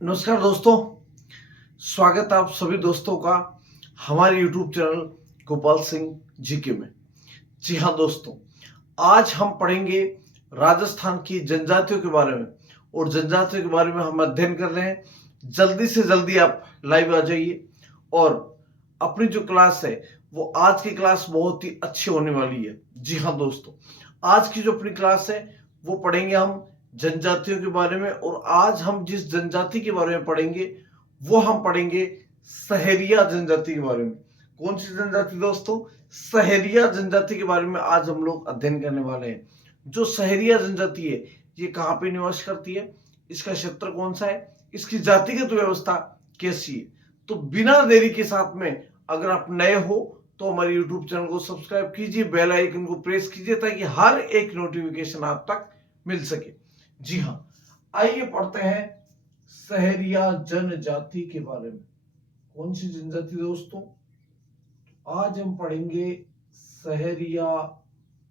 नमस्कार दोस्तों, स्वागत आप सभी दोस्तों का हमारे YouTube channel Gopal Singh GK में। जी हाँ दोस्तों, आज हम पढ़ेंगे राजस्थान की जनजातियों के बारे में और जनजातियों के बारे में हम अध्ययन कर रहे हैं। जल्दी से जल्दी आप लाइव आ जाइए और अपनी जो क्लास है वो आज की क्लास बहुत ही अच्छी होने वाली है। जी हाँ दोस्तों, आज की जो अपनी क्लास है वो पढ़ेंगे हम जनजातियों के बारे में और आज हम जिस जनजाति के बारे में पढ़ेंगे वो हम पढ़ेंगे सहरिया जनजाति के बारे में। कौन सी जनजाति दोस्तों? सहरिया जनजाति के बारे में आज हम लोग अध्ययन करने वाले हैं। जो सहरिया जनजाति है ये कहाँ पे निवास करती है, इसका क्षेत्र कौन सा है, इसकी जातिगत व्यवस्था कैसी है। तो बिना देरी के साथ में अगर आप नए हो तो हमारे यूट्यूब चैनल को सब्सक्राइब कीजिए, बेल आइकन को प्रेस कीजिए ताकि हर एक नोटिफिकेशन आप तक मिल सके। जी हाँ, आइए पढ़ते हैं सहरिया जनजाति के बारे में। कौन सी जनजाति दोस्तों? आज हम पढ़ेंगे सहरिया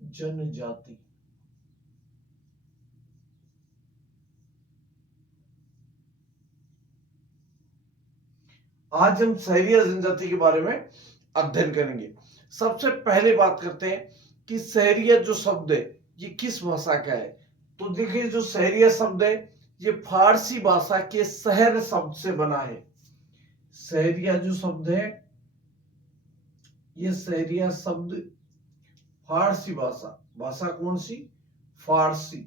जनजाति। आज हम सहरिया जनजाति के बारे में अध्ययन करेंगे। सबसे पहले बात करते हैं कि सहरिया जो शब्द है ये किस भाषा का है। तो देखिए, जो सहरिया शब्द है ये फारसी भाषा के शहर शब्द से बना है। सहरिया जो शब्द है ये सहरिया शब्द फारसी भाषा कौन सी? फारसी।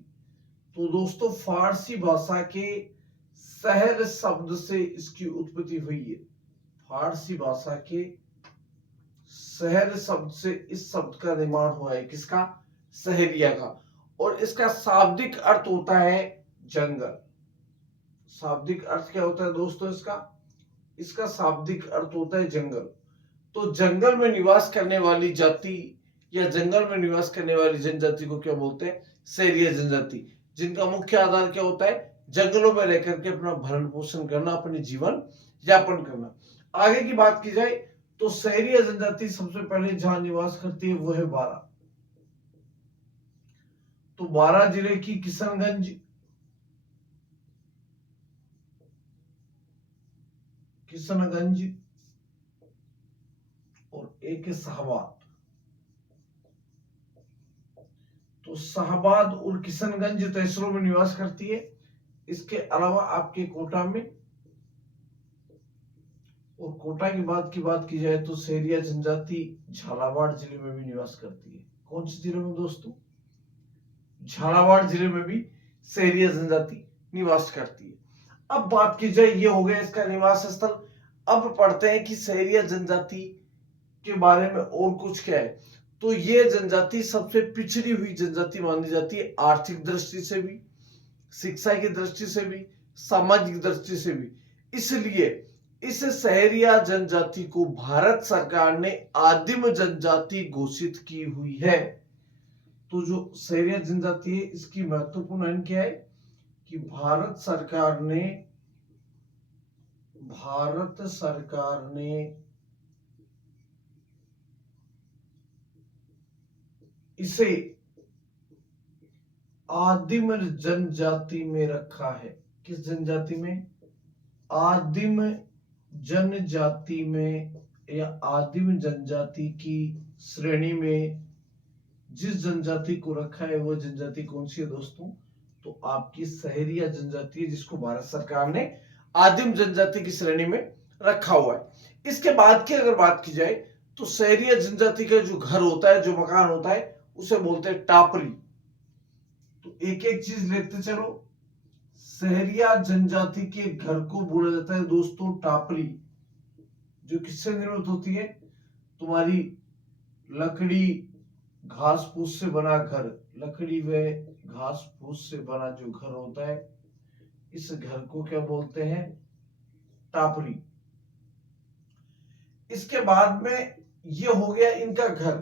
तो दोस्तों फारसी भाषा के शहर शब्द से इसकी उत्पत्ति हुई है। फारसी भाषा के शहर शब्द से इस शब्द का निर्माण हुआ है। किसका? सहरिया का। और इसका शाब्दिक अर्थ होता है जंगल। शाब्दिक अर्थ क्या होता है दोस्तों इसका शाब्दिक अर्थ होता है जंगल। तो जंगल में निवास करने वाली जाति या जंगल में निवास करने वाली जनजाति को क्या बोलते हैं? सहरिया जनजाति। जिनका मुख्य आधार क्या होता है? जंगलों में रहकर के अपना भरण पोषण करना, अपने जीवन यापन करना। आगे की बात की जाए तो सहरिया जनजाति सबसे पहले जहां निवास करती है वो है बारा। तो बारा जिले की किशनगंज और एक है शाहबाद। तो शाहबाद और किशनगंज तहसीलों में निवास करती है। इसके अलावा आपके कोटा में, और कोटा की बात की जाए तो सहरिया जनजाति झालावाड़ जिले में भी निवास करती है। कौन से जिले में दोस्तों? झालावाड़ जिले में भी सहरिया जनजाति निवास करती है। अब बात की जाए, ये हो गया इसका निवास स्थल। अब पढ़ते हैं कि सहरिया जनजाति के बारे में और कुछ क्या है। तो ये जनजाति सबसे पिछड़ी हुई जनजाति मानी जाती है, आर्थिक दृष्टि से भी, शिक्षा की दृष्टि से भी, सामाजिक दृष्टि से भी। इसलिए इस सहरिया जनजाति को भारत सरकार ने आदिम जनजाति घोषित की हुई है। तो जो सहरिया जनजाति है इसकी महत्वपूर्ण अंक क्या है कि भारत सरकार ने इसे आदिम जनजाति में रखा है। किस जनजाति में? आदिम जनजाति में, या आदिम जनजाति की श्रेणी में जिस जनजाति को रखा है वो जनजाति कौन सी है दोस्तों? तो आपकी सहरिया जनजाति है, जिसको भारत सरकार ने आदिम जनजाति की श्रेणी में रखा हुआ है। इसके बाद की अगर बात की जाए तो सहरिया जनजाति का जो घर होता है, जो मकान होता है, उसे बोलते हैं टापरी। तो एक एक चीज लेते चलो। सहरिया जनजाति के घर को बोला जाता है दोस्तों टापरी, जो किससे निर्मित होती है? तुम्हारी लकड़ी घास फूस से बना घर, लकड़ी व घास फूस से बना जो घर होता है, इस घर को क्या बोलते हैं? टापरी। इसके बाद में ये हो गया इनका घर।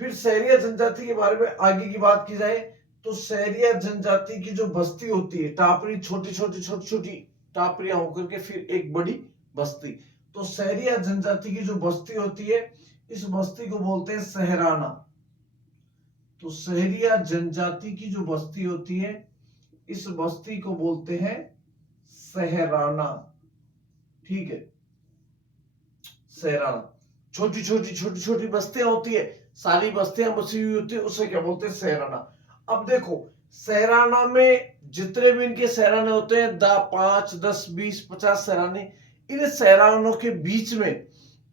फिर सहरिया जनजाति के बारे में आगे की बात की जाए तो सहरिया जनजाति की जो बस्ती होती है, टापरी, छोटी छोटी टापरियां होकर के फिर एक बड़ी बस्ती। तो सहरिया जनजाति की जो बस्ती होती है इस बस्ती को बोलते हैं सहराना। तो सहरिया जनजाति की जो बस्ती होती है इस बस्ती को बोलते हैं सहराना, ठीक है, सहराना। छोटी छोटी छोटी छोटी बस्तियां होती है, सारी बस्तियां बसी हुई होती है, उसे क्या बोलते हैं, सहराना। अब देखो सहराना में जितने भी इनके सहराने होते हैं, 5, 10, 20, 50 सहराने, इन सहरानों के बीच में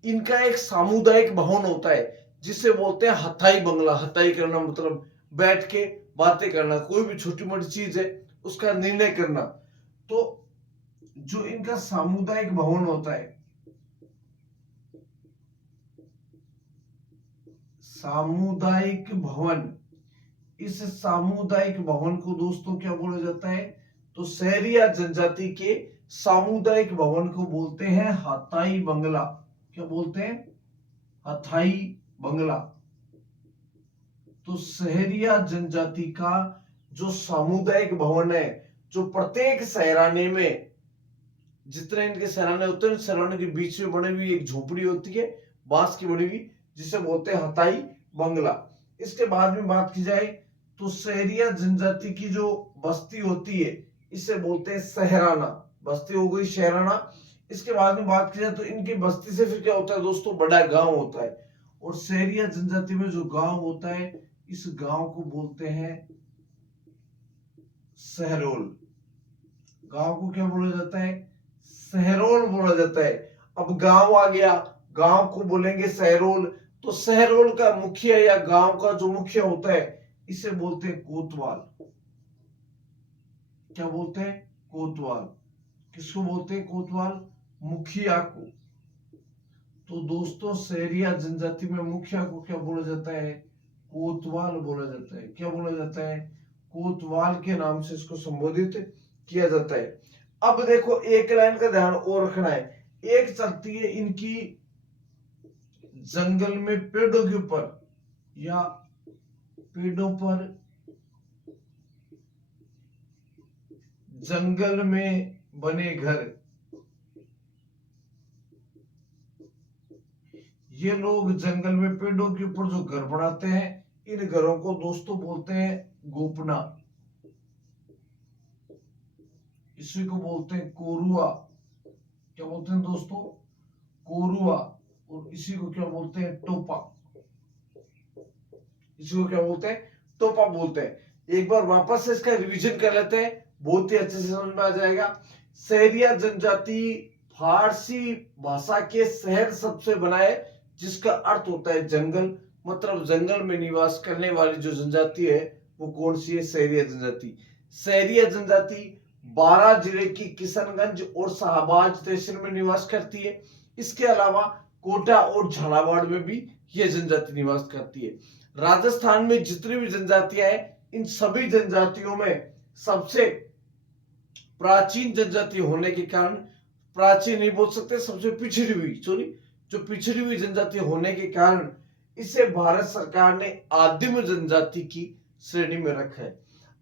इनका एक सामुदायिक भवन होता है, जिसे बोलते हैं हथाई बंगला। हथाई करना मतलब बैठ के बातें करना, कोई भी छोटी मोटी चीज है उसका निर्णय करना। तो जो इनका सामुदायिक भवन होता है, सामुदायिक भवन, इस सामुदायिक भवन को दोस्तों क्या बोला जाता है, तो शहरिया जनजाति के सामुदायिक भवन को बोलते हैं हथाई बंगला। क्या बोलते हैं, हथाई बंगला। तो शहरिया जनजाति का जो सामुदायिक भवन है, जो प्रत्येक सहराने में, जितने इनके सहराने होते हैं, सहराने के बीच में बनी हुई एक झोपड़ी होती है, बांस की बनी हुई, जिसे बोलते हैं हथाई बंगला। इसके बाद में बात की जाए तो शहरिया जनजाति की जो बस्ती होती है, इसे बोलते हैं सहराना। बस्ती हो गई शहराना। इसके बाद में बात की जाए तो इनकी बस्ती से फिर क्या होता है दोस्तों, बड़ा गांव होता है। और शहरिया जनजाति में जो गांव होता है, इस गांव को बोलते हैं सहरोल। गांव को क्या बोला जाता है, सहरोल बोला जाता है। अब गांव आ गया, गांव को बोलेंगे सहरोल। तो सहरोल का मुखिया या गांव का जो मुखिया होता है, इसे बोलते हैं कोतवाल। क्या बोलते हैं, कोतवाल। किसको बोलते हैं, कोतवाल, मुखिया को। तो दोस्तों शहरिया जनजाति में मुखिया को क्या बोला जाता है, कोतवाल बोला जाता है। क्या बोला जाता है, कोतवाल के नाम से इसको संबोधित किया जाता है। अब देखो एक लाइन का ध्यान और रखना है, एक चलती है इनकी जंगल में पेड़ों के ऊपर, या पेड़ों पर, जंगल में बने घर। ये लोग जंगल में पेड़ों के ऊपर जो घर बनाते हैं, इन घरों को दोस्तों बोलते हैं गोपना। इसी को बोलते हैं कोरुआ। क्या बोलते हैं दोस्तों, कोरुआ। और इसी को क्या बोलते हैं, टोपा। इसी को क्या बोलते हैं, टोपा बोलते हैं। एक बार वापस से इसका रिवीजन कर लेते हैं, बहुत ही अच्छे से समझ में आ जाएगा। शहरिया जनजाति फारसी भाषा के शहर शब्द से बना है, जिसका अर्थ होता है जंगल। मतलब जंगल में निवास करने वाली जो जनजाति है, वो कौन सी है, शहरिया जनजाति। शहरिया जनजाति 12 जिले की किशनगंज और शाहबाज तहसील में निवास करती है। इसके अलावा कोटा और झालावाड़ में भी यह जनजाति निवास करती है। राजस्थान में जितनी भी जनजातियां हैं, इन सभी जनजातियों में सबसे प्राचीन जनजाति होने के कारण, प्राचीन नहीं बोल सकते, सबसे पिछड़ी हुई, सॉरी, जो पिछड़ी हुई जनजाति होने के कारण इसे भारत सरकार ने आदिम जनजाति की श्रेणी में रखा है।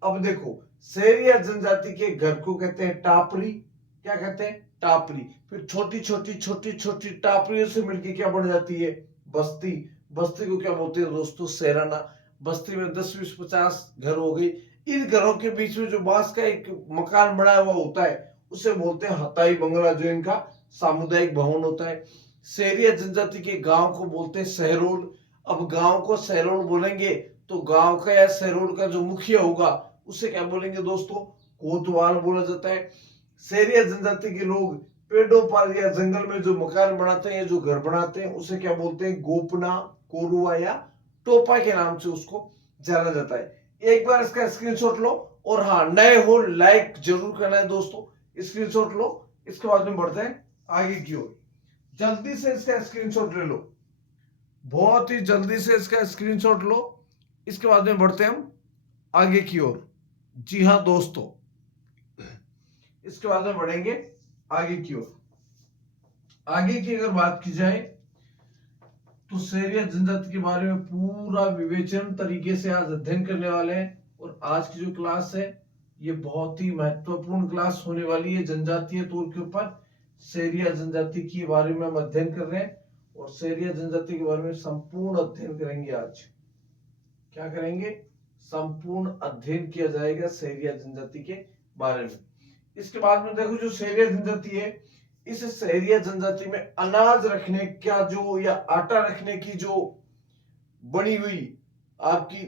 अब देखो शहरिया जनजाति के घर को कहते हैं टापरी। क्या कहते हैं, टापरी। फिर छोटी छोटी छोटी छोटी टापरियों से मिलकर क्या बन जाती है, बस्ती। बस्ती को क्या बोलते हैं दोस्तों, सहराना। बस्ती में 10, 20, 50 घर हो गई। इन घरों के बीच में जो बांस का एक मकान बना हुआ होता है, उसे बोलते हैं हथाई बंगला, जो इनका सामुदायिक भवन होता है। शहरिया जनजाति के गांव को बोलते हैं सहरोल। अब गांव को सहरोल बोलेंगे तो गांव का या सहरोल का जो मुखिया होगा, उसे क्या बोलेंगे दोस्तों, कोतवाल बोला जाता है। शहरिया जनजाति के लोग पेड़ों पर या जंगल में जो मकान बनाते हैं, जो घर बनाते हैं, उसे क्या बोलते हैं, गोपना, कोरुआ या टोपा के नाम से उसको जाना जाता है। एक बार इसका स्क्रीनशॉट लो, और हाँ, नए हो लाइक जरूर करना है दोस्तों। स्क्रीनशॉट लो, इसके बाद में बढ़ते हैं आगे की ओर। जल्दी से इसका स्क्रीनशॉट ले लो, बहुत ही जल्दी से इसका स्क्रीनशॉट लो। इसके बाद में बढ़ते हैं हम आगे की ओर। जी हाँ दोस्तों, इसके बाद में बढ़ेंगे आगे की ओर। आगे की अगर बात की जाए तो शहरिया जनजाति के बारे में पूरा विवेचन तरीके से आज अध्ययन करने वाले हैं। और आज की जो क्लास है, ये बहुत ही महत्वपूर्ण क्लास होने वाली है जनजातीय तौर के ऊपर। शहरिया जनजाति के बारे में हम अध्ययन कर रहे हैं, और शहरिया जनजाति के बारे में संपूर्ण अध्ययन करेंगे आज। क्या करेंगे, संपूर्ण अध्ययन किया जाएगा शहरिया जनजाति के बारे में। इसके बाद में देखो जो सहरिया जनजाति है, इस सहरिया जनजाति में अनाज रखने का जो या आटा रखने की जो बनी हुई आपकी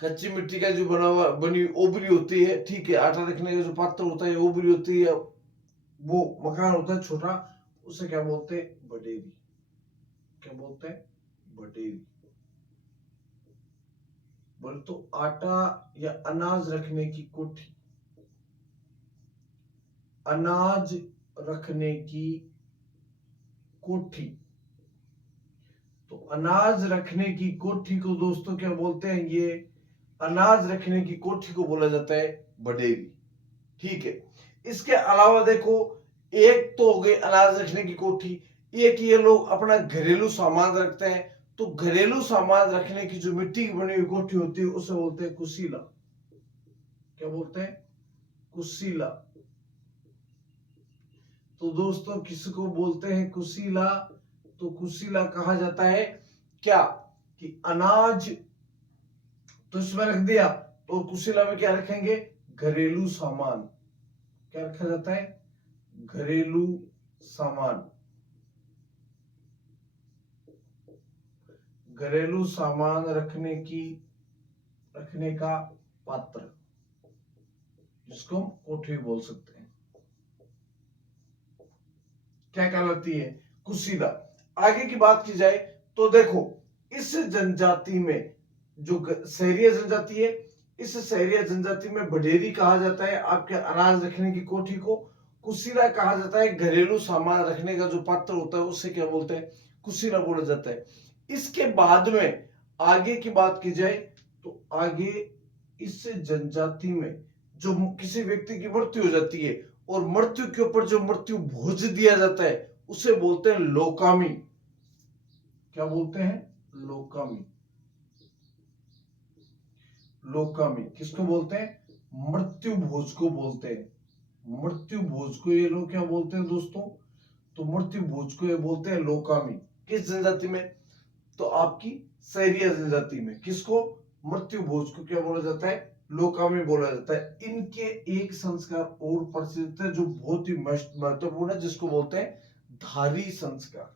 कच्ची मिट्टी का जो बना हुआ बनी ओबरी होती है, ठीक है, आटा रखने का जो पात्र होता है ओबरी होती है, वो मकान होता है छोटा, उसे क्या बोलते हैं? बडेरी। क्या बोलते हैं? बडेरी। बोले तो आटा या अनाज रखने की कोठी, अनाज रखने की कोठी। तो अनाज रखने की कोठी को दोस्तों क्या बोलते हैं? ये अनाज रखने की कोठी को बोला जाता है बडेरी। ठीक है, इसके अलावा देखो, एक तो हो गई अनाज रखने की कोठी, एक ये लोग अपना घरेलू सामान रखते हैं। तो घरेलू सामान रखने की जो मिट्टी की बनी हुई कोठी होती है उसे बोलते हैं कुशीला। क्या बोलते हैं? कुशीला। तो दोस्तों किसको बोलते हैं कुशीला? तो कुशीला कहा जाता है क्या कि अनाज तो इसमें रख दिया, तो कुशीला में क्या रखेंगे? घरेलू सामान। क्या रखा जाता है? घरेलू सामान। घरेलू सामान रखने का पात्र, जिसको हम कोठी बोल सकते हैं, क्या कहलाती है? कुशीला। आगे की बात की जाए तो देखो, इस जनजाति में जो सहरिया जनजाति है, इस सहरिया जनजाति में बडेरी कहा जाता है आपके अनाज रखने की कोठी को। कुशीला कहा जाता है घरेलू सामान रखने का जो पात्र होता है, उससे क्या बोलते हैं? कुशीला बोला जाता है। इसके बाद में आगे की बात की जाए तो आगे इस जनजाति में जो किसी व्यक्ति की मृत्यु हो जाती है और मृत्यु के ऊपर जो मृत्यु भोज दिया जाता है उसे बोलते हैं लोकामी। क्या बोलते हैं? लोकामी। लोकामी किसको बोलते हैं? मृत्यु भोज को बोलते हैं। मृत्यु भोज को ये लोग क्या बोलते हैं दोस्तों? तो मृत्यु भोज को ये बोलते हैं लोकामी। किस जनजाति में? तो आपकी सहरिया जनजाति में। किसको? मृत्यु भोज को क्या बोला जाता है? लोकामी बोला जाता है। इनके एक संस्कार और प्रचलित है जो बहुत ही महत्वपूर्ण है, जिसको बोलते हैं धारी संस्कार।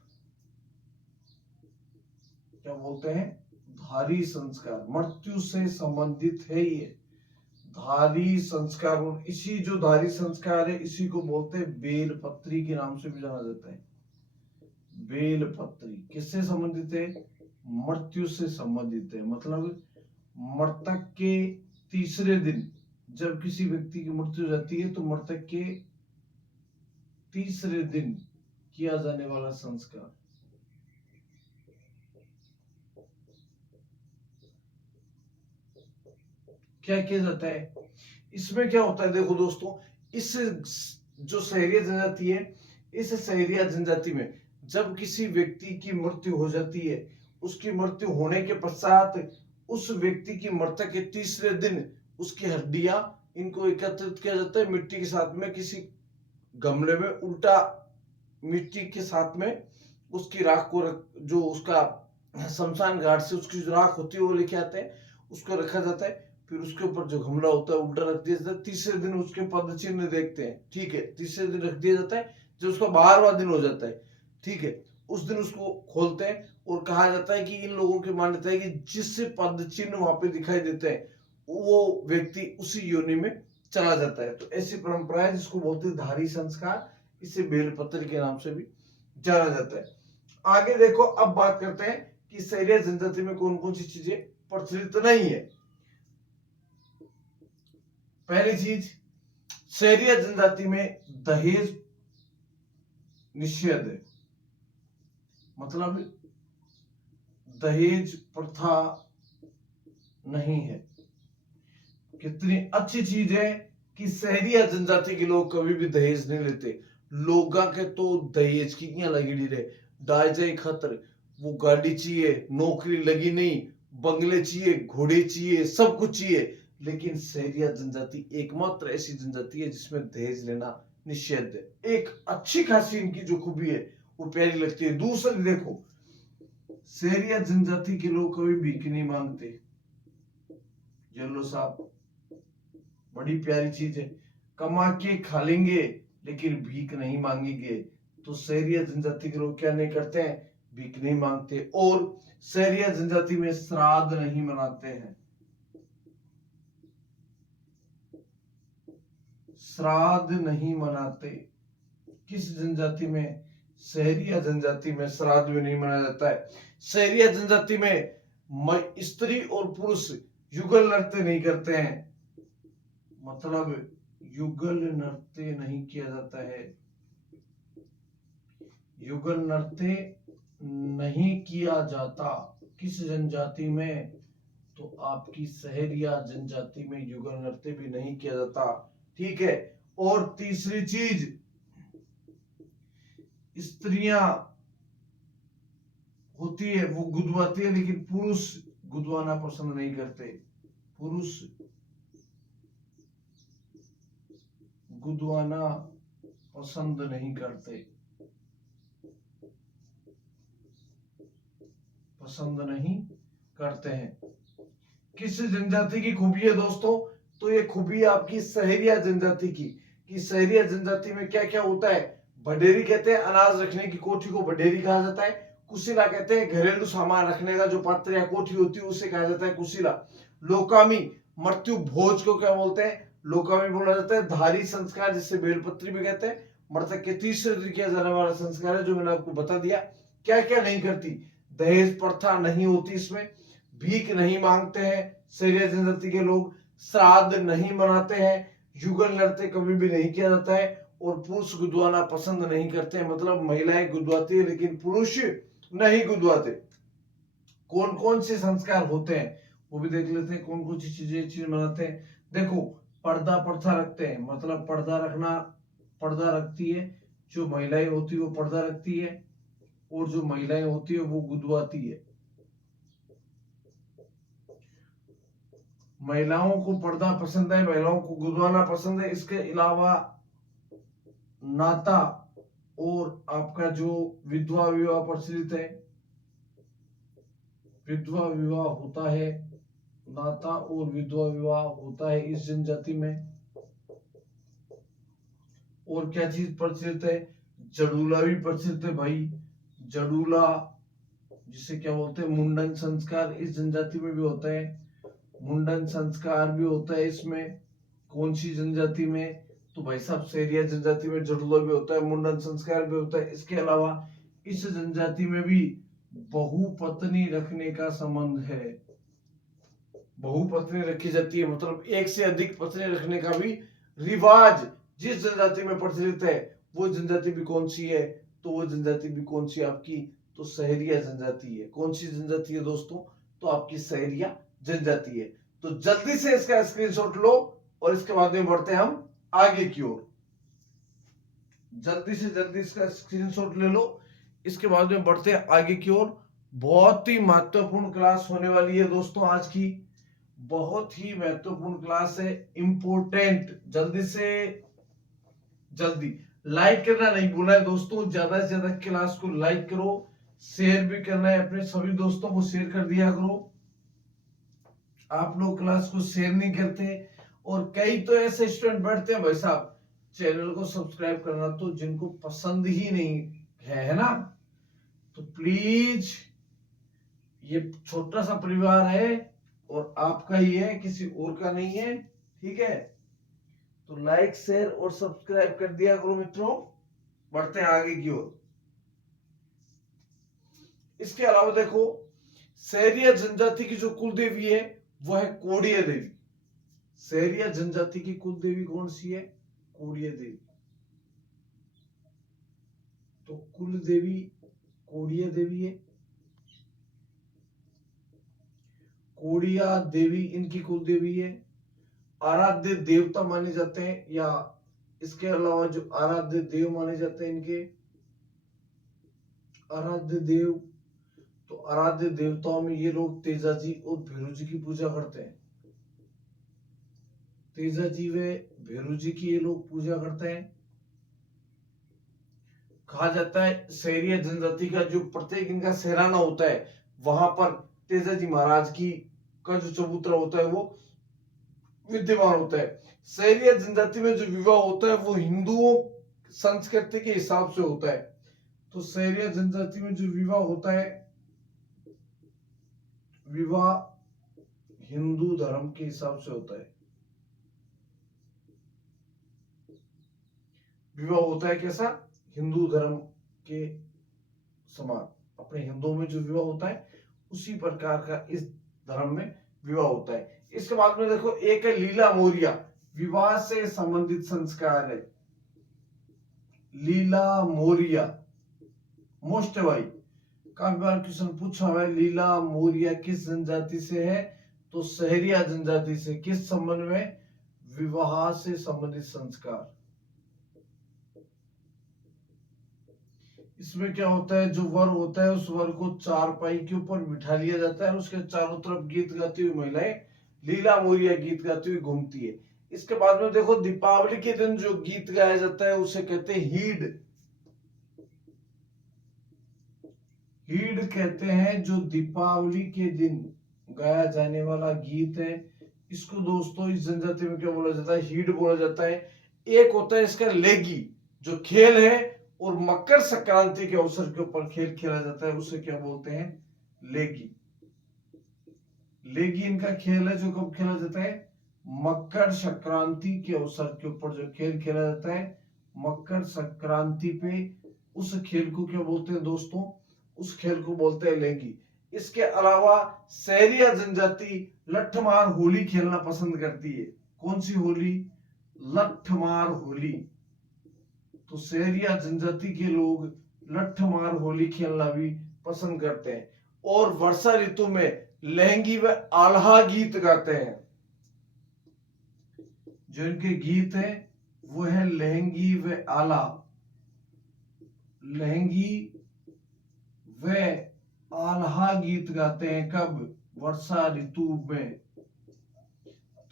क्या बोलते हैं? धारी संस्कार। मृत्यु से संबंधित है ये धारी संस्कार। और इसी जो धारी संस्कार है इसी को बोलते हैं बेलपत्री के नाम से भी जाना जाता है। बेलपत्री किससे संबंधित है? मृत्यु से संबंधित है। मतलब मृतक के तीसरे दिन जब किसी व्यक्ति की मृत्यु हो जाती है तो मृतक के तीसरे दिन किया जाने वाला संस्कार। क्या किया जाता है? इसमें क्या होता है देखो दोस्तों, इस जो सहरिया जनजाति है, इस सहरिया जनजाति में जब किसी व्यक्ति की मृत्यु हो जाती है, उसकी मृत्यु होने के पश्चात उस व्यक्ति की मृत्यु के तीसरे दिन उसकी हड्डियां इनको एकत्रित किया जाता है मिट्टी के साथ में, किसी गमले में उल्टा मिट्टी के साथ में उसकी राख को जो उसका शमशान घाट से उसकी जो राख होती है वो लेके आते हैं, उसको रखा जाता है। फिर उसके ऊपर जो गमला होता है उल्टा रख दिया जाता है। तीसरे दिन उसके पद चिन्ह देखते हैं, ठीक है, तीसरे दिन रख दिया जाता है। जब उसका 12वां दिन हो जाता है, ठीक है, उस दिन उसको खोलते हैं और कहा जाता है कि इन लोगों की मान्यता है कि जिस पद चिन्ह वहां पे दिखाई देते हैं वो व्यक्ति उसी योनि में चला जाता है। तो ऐसी परंपरा है जिसको बोलते हैं धारी संस्कार। इसे बेलपत्र के नाम से भी जाना जाता है। आगे देखो, अब बात करते हैं कि सहरिया जनजाति में कौन कौन सी चीजें प्रचलित नहीं है। पहली चीज, सहरिया जनजाति में दहेज निषेध है। मतलब दहेज प्रथा नहीं है। कितनी अच्छी चीज है कि सहरिया जनजाति के लोग कभी भी दहेज नहीं लेते। लोगा के तो दहेज की क्या लगड़ी रहे, डाल जाए खतर, वो गाड़ी चाहिए, नौकरी लगी नहीं, बंगले चाहिए, घोड़े चाहिए, सब कुछ चाहिए। लेकिन सहरिया जनजाति एकमात्र ऐसी जनजाति है जिसमें दहेज लेना निषेध है। एक अच्छी खासी इनकी जो खूबी है वो प्यारी लगती है। दूसरी देखो, सहरिया जनजाति के लोग कभी भीख नहीं मांगते। ये लो साहब, बड़ी प्यारी चीज है। कमा के खा लेंगे लेकिन भीख नहीं मांगेंगे। तो शहरिया जनजाति के लोग क्या नहीं करते हैं, भीख नहीं मांगते। और शहरिया जनजाति में श्राद्ध नहीं मनाते हैं, श्राद्ध नहीं मनाते। किस जनजाति में? शहरिया जनजाति में श्राद्ध भी नहीं मनाया जाता है। शहरिया जनजाति में स्त्री और पुरुष युगल नृत्य नहीं करते हैं, मतलब युगल नृत्य नहीं किया जाता है, युगल नृत्य नहीं किया जाता। किस जनजाति में? तो आपकी शहरिया जनजाति में युगल नृत्य भी नहीं किया जाता। ठीक है। और तीसरी चीज, स्त्रियां होती है वो गुदवाती है, लेकिन पुरुष गुदवाना पसंद नहीं करते। पुरुष गुदवाना पसंद नहीं करते, पसंद नहीं करते हैं। किस जनजाति की खूबी है दोस्तों? तो ये खूबी आपकी शहरिया जनजाति की, कि शहरिया जनजाति में क्या क्या होता है। बडेरी कहते हैं अनाज रखने की कोठी को बडेरी कहा जाता है। कुशीला कहते हैं घरेलू सामान रखने का जो पात्र या कोठी होती है उसे कहा जाता है कुशीला। लोकामी मृत्यु भोज को क्या बोलते हैं? लोकामी बोला जाता है। धारी संस्कार जिसे बेलपत्री भी कहते हैं, मृतक के तीसरे दिन किया जाने वाला संस्कार है, जो मैंने आपको बता दिया। क्या क्या नहीं करती? दहेज प्रथा नहीं होती इसमें, भीख नहीं मांगते हैं शहरिया जनजाति के लोग, श्राद्ध नहीं मनाते हैं, युगल नृत्य कभी भी नहीं किया जाता है, और पुरुष गुदवाना पसंद नहीं करते हैं। मतलब महिलाएं गुदवाती है लेकिन पुरुष नहीं गुदवाते। कौन कौन से संस्कार होते हैं वो भी देख लेते हैं, कौन कौन सी चीज मनाते हैं। देखो, पर्दा प्रथा रखते हैं, मतलब पर्दा रखना, पर्दा रखती है जो महिलाएं होती है वो पर्दा रखती है, और जो महिलाएं होती है वो गुदवाती है। महिलाओं को पर्दा पसंद है, महिलाओं को गुदवाना पसंद है। इसके अलावा नाता और आपका जो विधवा विवाह प्रचलित है, विधवा विवाह होता है, नाता और विधवा विवाह होता है इस जनजाति में। और क्या चीज प्रचलित है? जड़ूला भी प्रचलित है भाई। जड़ूला जिसे क्या बोलते हैं, मुंडन संस्कार इस जनजाति में भी होता है, मुंडन संस्कार भी होता है इसमें। कौन सी जनजाति में? तो भाई साहब शहरिया जनजाति में जड़ूला भी होता है, मुंडन संस्कार भी होता है। इसके अलावा इस जनजाति में भी बहुपत्नी रखने का संबंध है, बहुपत्नी रखी जाती है, मतलब एक से अधिक पत्नी रखने का भी रिवाज जिस जनजाति में प्रचलित है। वो जनजाति भी कौन सी है? तो वो जनजाति भी कौन सी आपकी? तो शहरिया जनजाति है। कौन सी जनजाति है दोस्तों? तो आपकी शहरिया जनजाति है। तो जल्दी से इसका स्क्रीनशॉट लो और इसके बाद में बढ़ते हैं हम आगे की ओर। जल्दी से जल्दी इसका स्क्रीनशॉट ले लो, इसके बाद में बढ़ते हैं आगे की ओर। बहुत ही महत्वपूर्ण क्लास होने वाली है दोस्तों आज की, बहुत ही महत्वपूर्ण क्लास है, इंपोर्टेंट। जल्दी से जल्दी लाइक करना नहीं भूलना है दोस्तों, ज्यादा से ज्यादा क्लास को लाइक करो, शेयर भी करना है, अपने सभी दोस्तों को शेयर कर दिया करो। आप लोग क्लास को शेयर नहीं करते, और कई तो ऐसे स्टूडेंट बैठते हैं भाई साहब चैनल को सब्सक्राइब करना तो जिनको पसंद ही नहीं है ना। तो प्लीज, ये छोटा सा परिवार है और आपका ही है, किसी और का नहीं है, ठीक है। तो लाइक शेयर और सब्सक्राइब कर दिया करो मित्रों। बढ़ते हैं आगे की ओर। इसके अलावा देखो, शहरिया जनजाति की जो कुल देवी है वो है कोडिया देवी। शहरिया जनजाति की कुल देवी कौन सी है? कोडिया देवी। तो कुल देवी कोडिया देवी है, कोडिया देवी इनकी कुल देवी है। आराध्य देवता माने जाते हैं, या इसके अलावा जो आराध्य देव माने जाते हैं इनके, आराध्य देव, तो आराध्य देवताओं में ये लोग तेजा जी और भैरू जी की पूजा करते हैं। तेजा जी व भैरू जी की ये लोग पूजा करते हैं। कहा जाता है शहरिया जनजाति का जो प्रत्येक इनका सहराना होता है वहां पर तेजा जी महाराज की का जो चबूतरा होता है वो विद्यमान होता है। शहरी जनजाति में जो विवाह होता है वो हिंदुओं संस्कृति के हिसाब से होता है। तो शहरी जनजाति में जो विवाह होता है, विवाह हिंदू धर्म के हिसाब से होता है। विवाह होता है कैसा? हिंदू धर्म के समान। अपने हिंदुओं में जो विवाह होता है उसी प्रकार का इस धर्म में विवाह होता है। इसके बाद में देखो, एक है लीला मोरिया, विवाह से संबंधित संस्कार है। लीला मोरिया मोस्ट भाई काफी बार क्वेश्चन पूछा हुआ है, लीला मोरिया किस जनजाति से है? तो सहरिया जनजाति से। किस संबंध में? विवाह से संबंधित संस्कार। इसमें क्या होता है, जो वर होता है उस वर को चारपाई के ऊपर बिठा लिया जाता है और उसके चारों तरफ गीत गाती हुई महिलाएं लीला मोरिया गीत गाती हुई घूमती है। इसके बाद में देखो, दीपावली के दिन जो गीत गाया जाता है उसे कहते हैं हीड। हीड कहते हैं जो दीपावली के दिन गाया जाने वाला गीत है। इसको दोस्तों इस जनजाति में क्या बोला जाता है? हीड बोला जाता है। एक होता है इसका लेगी, जो खेल है और मकर संक्रांति के अवसर के ऊपर खेल खेला जाता है, उसे क्या बोलते हैं? लेगी। लेगी इनका खेल है जो कब खेला जाता है? मकर संक्रांति के अवसर के ऊपर जो खेल खेला जाता है मकर संक्रांति पे, उस खेल को क्या बोलते हैं दोस्तों? उस खेल को बोलते हैं लेगी। इसके अलावा सहरिया जनजाति लठमार होली खेलना पसंद करती है। कौन सी होली? लठमार होली। तो सहरिया जनजाति के लोग लठमार होली खेलना भी पसंद करते हैं। और वर्षा ऋतु में लहंगी व आल्हा गीत गाते हैं। जो इनके गीत है वो है लहंगी व आला। लहंगी व आल्हा गीत गाते हैं कब? वर्षा ऋतु में।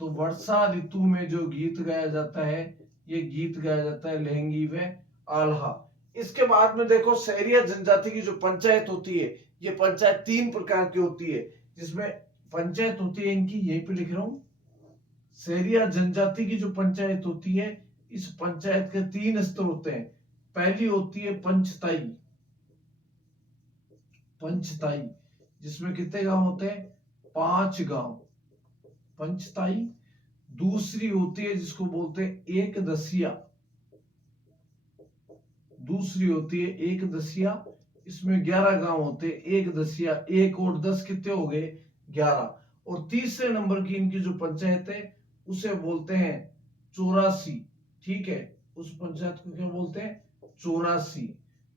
तो वर्षा ऋतु में जो गीत गाया जाता है ये गीत गाया जाता है लहंगी व आल्हा। इसके बाद में देखो, सहरिया जनजाति की जो पंचायत होती है, ये पंचायत 3 प्रकार की होती है। जिसमें पंचायत होती है इनकी, यहीं पे लिख रहा हूं, सहरिया जनजाति की जो पंचायत होती है, इस पंचायत के 3 स्तर होते हैं। पहली होती है पंचताई। पंचताई जिसमें कितने गांव होते हैं? 5 गांव। पंचताई। दूसरी होती है जिसको बोलते हैं एक दसिया। दूसरी होती है एक दसिया, इसमें 11 गांव होते हैं। एक दसिया, 1 और 10 कितने हो गए? 11। और तीसरे नंबर की इनकी जो पंचायत है उसे बोलते हैं 84। ठीक है, उस पंचायत को क्या बोलते हैं? 84।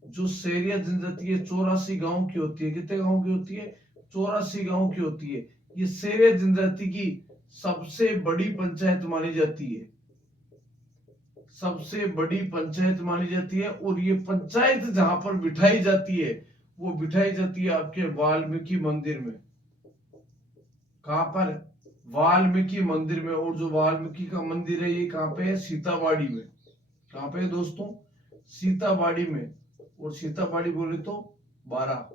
जो सहरिया जनजाति है 84 गांव की होती है। कितने गांव की होती है? 84 गांव की होती है। ये सहरिया जनजाति की सबसे बड़ी पंचायत मानी जाती है। सबसे बड़ी पंचायत मानी जाती है। और ये पंचायत जहां पर बिठाई जाती है वो बिठाई जाती है आपके वाल्मीकि मंदिर में। कहां पर? वाल्मीकि मंदिर में। और जो वाल्मीकि का मंदिर है ये कहां पे है? सीताबाड़ी में। कहां पे है दोस्तों? सीताबाड़ी में। और सीताबाड़ी बोले तो 12।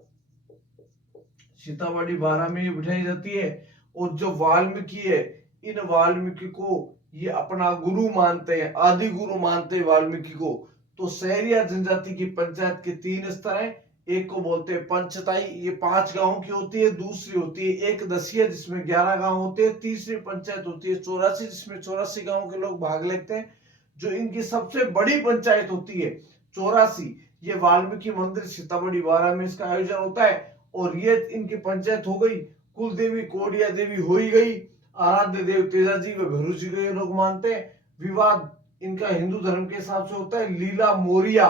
सीताबाड़ी 12 में ये बिठाई जाती है। और जो वाल्मीकि है, इन वाल्मीकि को ये अपना गुरु मानते हैं, आदि गुरु मानते हैं वाल्मीकि को। तो सहरिया जनजाति की पंचायत के 3 स्तर हैं। एक को बोलते हैं पंचताई, ये 5 गांव की होती है। दूसरी होती है एक दसिया जिसमें 11 गांव होते हैं। तीसरी पंचायत होती है 84 जिसमें 84 गांव के लोग भाग लेते हैं। जो इनकी सबसे बड़ी पंचायत होती है 84, ये वाल्मीकि मंदिर सीताबड़ी 12 में इसका आयोजन होता है। और ये इनकी पंचायत हो गई। कुल देवी कोडिया देवी हो ही गई। आराध्य देव तेजा जी व भैरू जी को ये लोग मानते हैं। विवाह इनका हिंदू धर्म के हिसाब से होता है। लीला मोरिया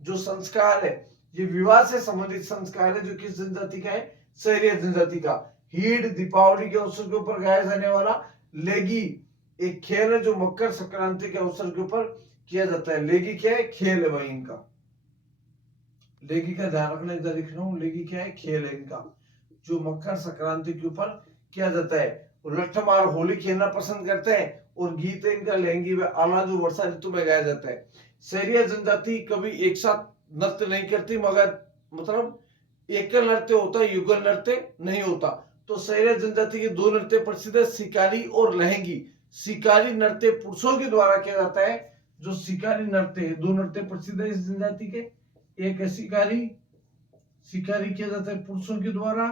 जो संस्कार है ये विवाह से संबंधित संस्कार है, जो किस जनजाति का है? सहरिया जनजाति का। हीड दीपावली के अवसर के ऊपर गाया जाने वाला। लेगी एक खेल है जो मकर संक्रांति के अवसर के ऊपर किया जाता है। लेगी क्या है? खेल है भाई इनका। लेगी का ध्यान रखना, इधर लिख रहा हूं। लेगी क्या है? खेल है इनका, जो मकर संक्रांति के ऊपर किया जाता है। लठमार होली खेलना पसंद करते हैं। और गीत है इनका लहंगी व आला, जो वर्षा ऋतु में गाया जाता है। सहरिया जनजाति कभी एक साथ नृत्य नहीं करती, मगर मतलब एकल नृत्य होता है, युगल नृत्य नहीं होता। तो सहरिया जनजाति के 2 नृत्य प्रसिद्ध है, शिकारी और लहंगी। शिकारी नृत्य पुरुषों के द्वारा किया जाता है। जो शिकारी नृत्य है, दो नृत्य प्रसिद्ध है इस जनजाति के, एक है शिकारी, शिकारी किया जाता है पुरुषों के द्वारा,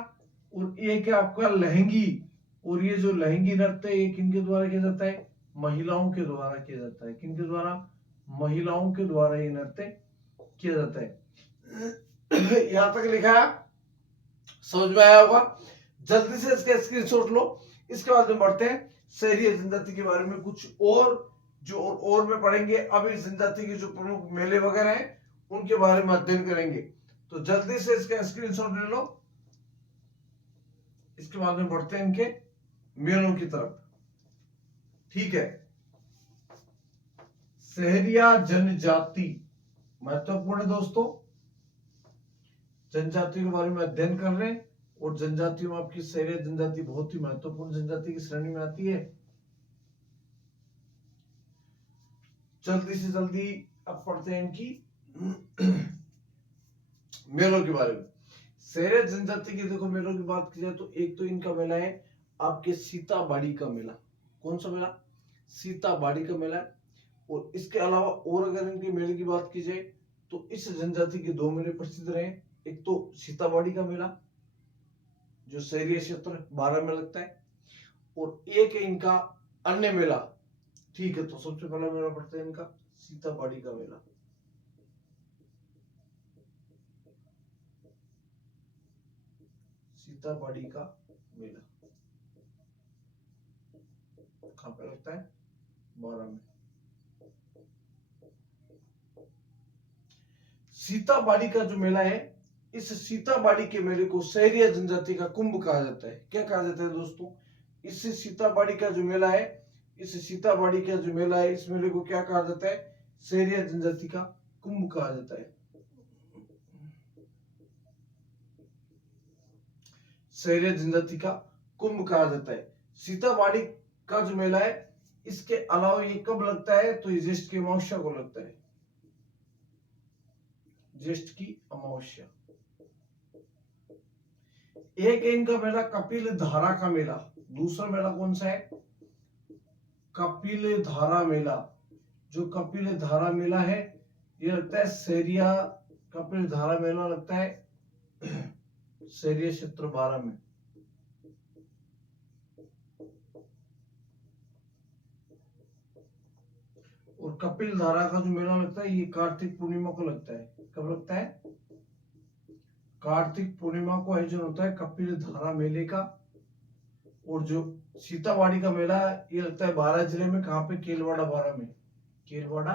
और एक है आपका लहंगी, और ये जो लहंगी नृत्य है ये किनके द्वारा किया जाता है, महिलाओं के द्वारा किया जाता है। किनके द्वारा, महिलाओं के द्वारा ये नृत्य किया जाता है। यहां तक लिखा है, समझ में आया होगा। जल्दी से इसका स्क्रीनशॉट लो। इसके बाद में बढ़ते हैं शहरी जनजाति के बारे में कुछ और जो और में पढ़ेंगे। अब इस जनजाति के जो प्रमुख मेले वगैरह हैं उनके बारे में अध्ययन करेंगे। तो जल्दी से इसका स्क्रीनशॉट ले लो। इसके बाद में बढ़ते हैं इनके मेलों की तरफ। ठीक है, शहरिया जनजाति महत्वपूर्ण है दोस्तों। जनजाति के बारे में अध्ययन कर रहे हैं, और जनजातियों में आपकी शहरिया जनजाति बहुत ही महत्वपूर्ण जनजाति की श्रेणी में आती है। जल्दी से जल्दी अब पढ़ते हैं इनकी मेलों के बारे में। शहरिया जनजाति की देखो मेलों की बात की जाए तो एक तो इनका मेला है आपके सीताबाड़ी का मेला। कौन सा मेला, सीताबाड़ी का मेला। और इसके अलावा और अगर इनके मेले की बात की जाए तो इस जनजाति के दो मेले प्रसिद्ध रहे। एक तो सीताबाड़ी का मेला जो शहरी क्षेत्र 12 में लगता है, और एक है इनका अन्य मेला। ठीक है, तो सबसे पहला मेला पड़ता है इनका सीताबाड़ी का मेला। सीताबाड़ी का मेला कहां पे लगता है, 12 में। सीताबाड़ी का जो मेला है, इस सीताबाड़ी के मेले को शहरिया जनजाति का कुंभ कहा जाता है। क्या कहा जाता है दोस्तों, इस सीताबाड़ी का जो मेला है, इस सीताबाड़ी का जो मेला है, इस मेले को क्या कहा जाता है, शहरिया जनजाति का कुंभ कहा जाता है। शहरिया जनजाति का कुंभ कहा जाता है। सीताबाड़ी का जो मेला है, इसके अलावा ये कब लगता है, तो ये ज्येष्ठ की अमावस्या को लगता है। ज्येष्ठ की अमावस्या। एक है इनका मेला कपिल धारा का मेला। दूसरा मेला कौन सा है, कपिल धारा मेला। जो कपिल धारा मेला है ये लगता है शहरिया, कपिल धारा मेला लगता है शहरिया क्षेत्र 12 में। और कपिल धारा का जो मेला लगता है ये कार्तिक पूर्णिमा को लगता है। कब लगता है, कार्तिक पूर्णिमा को आयोजन होता है कपिल धारा मेले का। और जो सीताबाड़ी का मेला ये लगता है 12 जिले में। कहां पे, केलवाड़ा 12 में। केलवाड़ा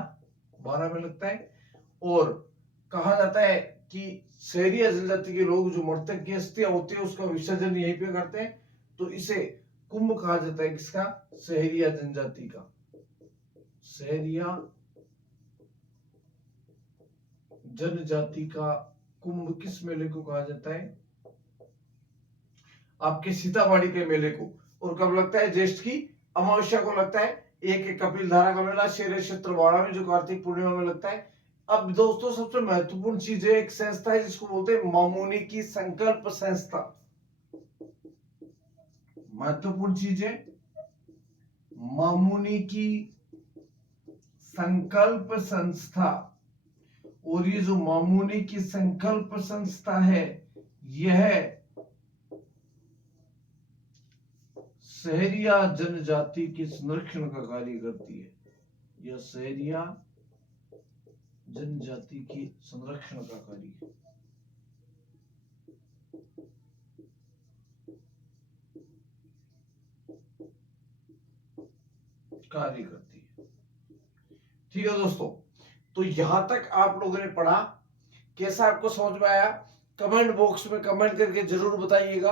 12 में लगता है। और कहा जाता है कि शहरिया जनजाति के लोग जो मृतक की अस्थियां होती है उसका विसर्जन यहीं पे करते हैं। तो इसे कुंभ कहा जाता है, किसका, शहरिया जनजाति का। शहरिया जनजाति का कुंभ किस मेले को कहा जाता है, आपके सीताबाड़ी के मेले को। और कब लगता है, ज्येष्ठ की अमावस्या को लगता है। एक है कपिल धारा का मेला शहरिया क्षेत्र 12 में जो कार्तिक पूर्णिमा में लगता है। अब दोस्तों सबसे महत्वपूर्ण चीज है, एक संस्था है जिसको बोलते हैं मामुनी की संकल्प संस्था। महत्वपूर्ण चीज है मामुनी की संकल्प संस्था। और ये जो मामुनी की संकल्प संस्था है यह शहरिया जनजाति के संरक्षण का कार्य करती है। यह शहरिया जनजाति के संरक्षण का कार्य करती है। ठीक है दोस्तों, तो यहां तक आप लोगों ने पढ़ा। कैसा आपको समझ में आया, कमेंट बॉक्स में कमेंट करके जरूर बताइएगा।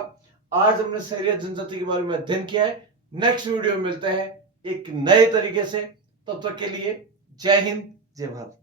आज हमने शहरिया जनजाति के बारे में अध्ययन किया है। नेक्स्ट वीडियो में मिलते हैं एक नए तरीके से। तब तक के लिए जय हिंद, जय भारत।